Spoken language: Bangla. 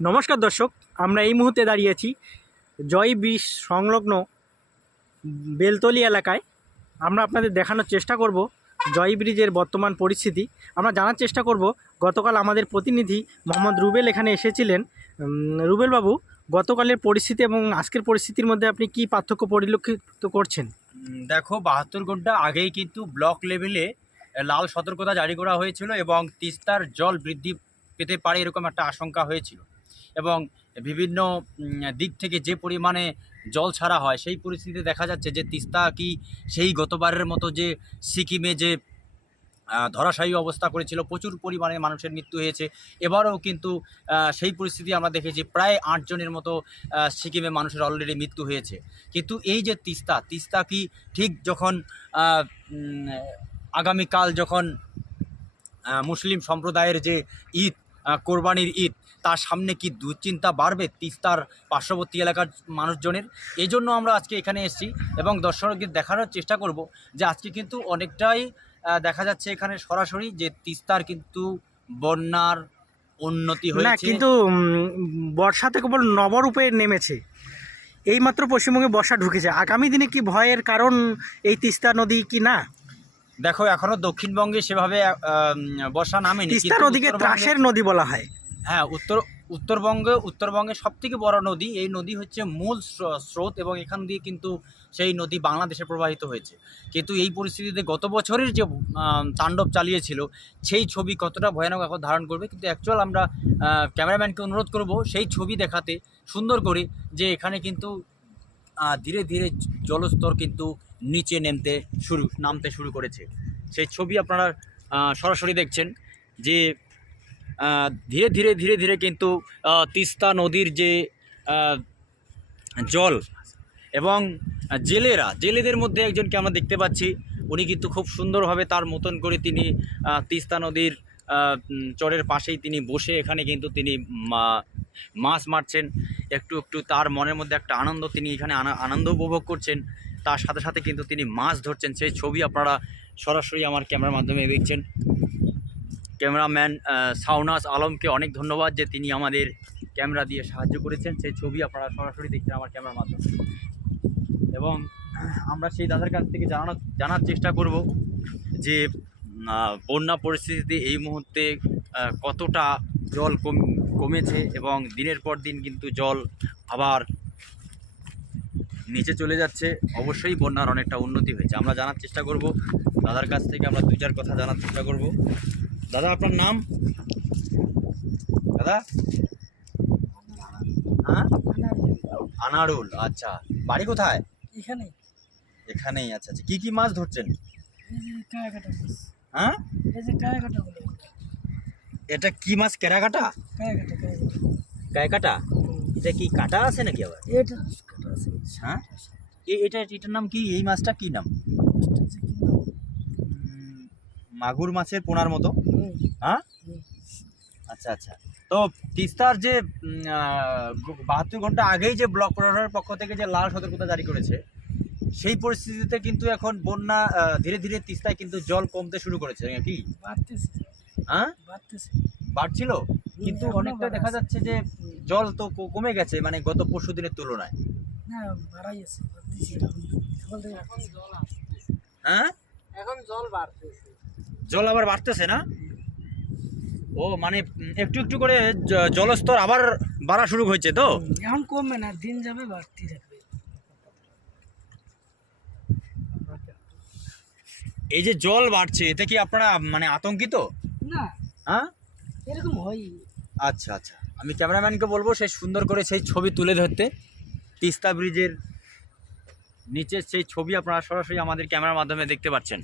নমস্কার দর্শক, আমরা এই মুহূর্তে দাঁড়িয়ে আছি জয় ব্রিজ সংলগ্ন বেলতলি এলাকায়। আমরা আপনাদের দেখানোর চেষ্টা করব জয় ব্রিজের বর্তমান পরিস্থিতি। আমরা জানার চেষ্টা করব, গতকাল আমাদের প্রতিনিধি মোহাম্মদ রুবেল এখানে এসেছিলেন। রুবেল বাবু, গতকালের পরিস্থিতি এবং আজকের পরিস্থিতির মধ্যে আপনি কি পার্থক্য পরিলক্ষিত করছেন? দেখো, 72 ঘন্টা আগেই কিন্তু ব্লক লেভেলে লাল সতর্কতা জারি করা হয়েছিল এবং তিস্তার জল বৃদ্ধি পেতে পারে এরকম একটা আশঙ্কা হয়েছিল এবং বিভিন্ন দিক থেকে যে পরিমাণে জল ছাড়া হয় সেই পরিস্থিতিতে দেখা যাচ্ছে যে তিস্তা কি সেই গতবারের মতো যে সিকিমে যে ধরাশায়ী অবস্থা করেছিল, প্রচুর পরিমাণে মানুষের মৃত্যু হয়েছে। এবারও কিন্তু সেই পরিস্থিতি আমরা দেখেছি, প্রায় 8 জনের মতো সিকিমে মানুষের অলরেডি মৃত্যু হয়েছে। কিন্তু এই যে তিস্তা কি ঠিক যখন আগামীকাল যখন মুসলিম সম্প্রদায়ের যে ঈদ, কোরবানির ঈদ, তার সামনে কি দুশ্চিন্তা বাড়বে তিস্তার পার্শ্ববর্তী এলাকার মানুষজনের? এই জন্য আমরা আজকে এখানে এসেছি এবং দর্শকদের দেখানোর চেষ্টা করব যে আজকে কিন্তু অনেকটাই দেখা যাচ্ছে এখানে সরাসরি যে তিস্তার কিন্তু বন্যার উন্নতি না, হয়েছে। কিন্তু বর্ষাতে কেবল নবরূপে নেমেছে। এইমাত্র পশ্চিমবঙ্গে বর্ষা ঢুকেছে। আগামী দিনে কি ভয়ের কারণ এই তিস্তা নদী কি না? দেখো, এখনো দক্ষিণবঙ্গে সেভাবে বর্ষা নামেনি। তিস্তা নদীকে ত্রাসের নদী বলা হয়। হ্যাঁ, উত্তরবঙ্গে সবথেকে বড় নদী, এই নদী হচ্ছে মূল স্রোত এবং এখান দিয়ে কিন্তু সেই নদী বাংলাদেশে প্রবাহিত হয়েছে। কিন্তু এই পরিস্থিতিতে গত বছরের যে তাণ্ডব চালিয়েছিল সেই ছবি কতটা ভয়ানক এখন ধারণ করবে, কিন্তু অ্যাকচুয়াল আমরা ক্যামেরাম্যানকে অনুরোধ করব সেই ছবি দেখাতে সুন্দর করে, যে এখানে কিন্তু ধীরে ধীরে জলস্তর কিন্তু নিচে নামতে শুরু করেছে। সেই ছবি আপনারা সরাসরি দেখছেন যে ধীরে ধীরে ধীরে ধীরে কিন্তু তিস্তা নদীর যে জল এবং জেলেদের মধ্যে একজনকে আমরা দেখতে পাচ্ছি, উনি কিন্তু খুব সুন্দরভাবে তার মতন করে তিনি তিস্তা নদীর চরের পাশেই তিনি বসে এখানে কিন্তু তিনি মাছ মারছেন। একটু একটু তার মনের মধ্যে একটা আনন্দ, তিনি এখানে আনন্দ উপভোগ করছেন, তার সাথে সাথে কিন্তু তিনি মাছ ধরছেন। সেই ছবি আপনারা সরাসরি আমার ক্যামেরার মাধ্যমে দেখছেন। ক্যামেরাম্যান শাওনাজ আলমকে অনেক ধন্যবাদ যে তিনি আমাদের ক্যামেরা দিয়ে সাহায্য করেছেন। সেই ছবি আপনারা সরাসরি দেখছেন আমার ক্যামেরার মাধ্যমে এবং আমরা সেই দাদার কাছ থেকে জানার চেষ্টা করব যে বন্যা পরিস্থিতিতে এই মুহূর্তে কতটা জল কমেছে এবং দিনের পর দিন কিন্তু জল আবার নিচে চলে যাচ্ছে। অবশ্যই বন্যার অনেকটা উন্নতি হয়েছে। আমরা জানার চেষ্টা করব দাদার কাছ থেকে, আমরা 2-4 কথা জানার চেষ্টা করব। দাদা, আপনার নাম? দাদা, হ্যাঁ, আনারুল। আচ্ছা, বাড়ি কোথায়? এখানেই। আচ্ছা আচ্ছা, কি মাছ ধরছেন? হ্যাঁ, এটা কি মাছ? কেরাকাটা? কায়কাটা? এটা কি কাটা আছে নাকি আবার? হ্যাঁ, এটার নাম কি? এই মাছটা কি নাম? মাগুর মাছের পোনার মতো। হ্যাঁ, আচ্ছা আচ্ছা। তো তিস্তার যে 72 ঘন্টা আগেই যে ব্লক প্রশাসনের পক্ষ থেকে যে লাল সতর্কতা জারি করেছে, সেই পরিস্থিতিতে কিন্তু এখন বন্যা ধীরে ধীরে তিস্তায় কিন্তু জল কমতে শুরু করেছে নাকি? হ্যাঁ, বাড়ছিল, কিন্তু অনেকটা দেখা যাচ্ছে যে জল তো কমে গেছে, মানে গত পরশু দিনের তুলনায়। হ্যাঁ, এখন জল আবার বাড়তেছে না? ও, মানে একটু একটু করে জলস্তর আবার বাড়া শুরু হয়েছে তো? এখন কমবে না, দিন যাবে বাড়তে থাকবে। এই যে জল বাড়ছে, এতে কি আপনারা মানে আতঙ্কিত? না, হ্যাঁ, এরকম হয়। আচ্ছা আচ্ছা, আমি ক্যামেরাম্যানকে বলবো সেই সুন্দর করে সেই ছবি তুলে ধরতে। তিস্তা ব্রিজের নিচে সেই ছবি আপনারা সরাসরি আমাদের ক্যামেরার মাধ্যমে দেখতে পাচ্ছেন।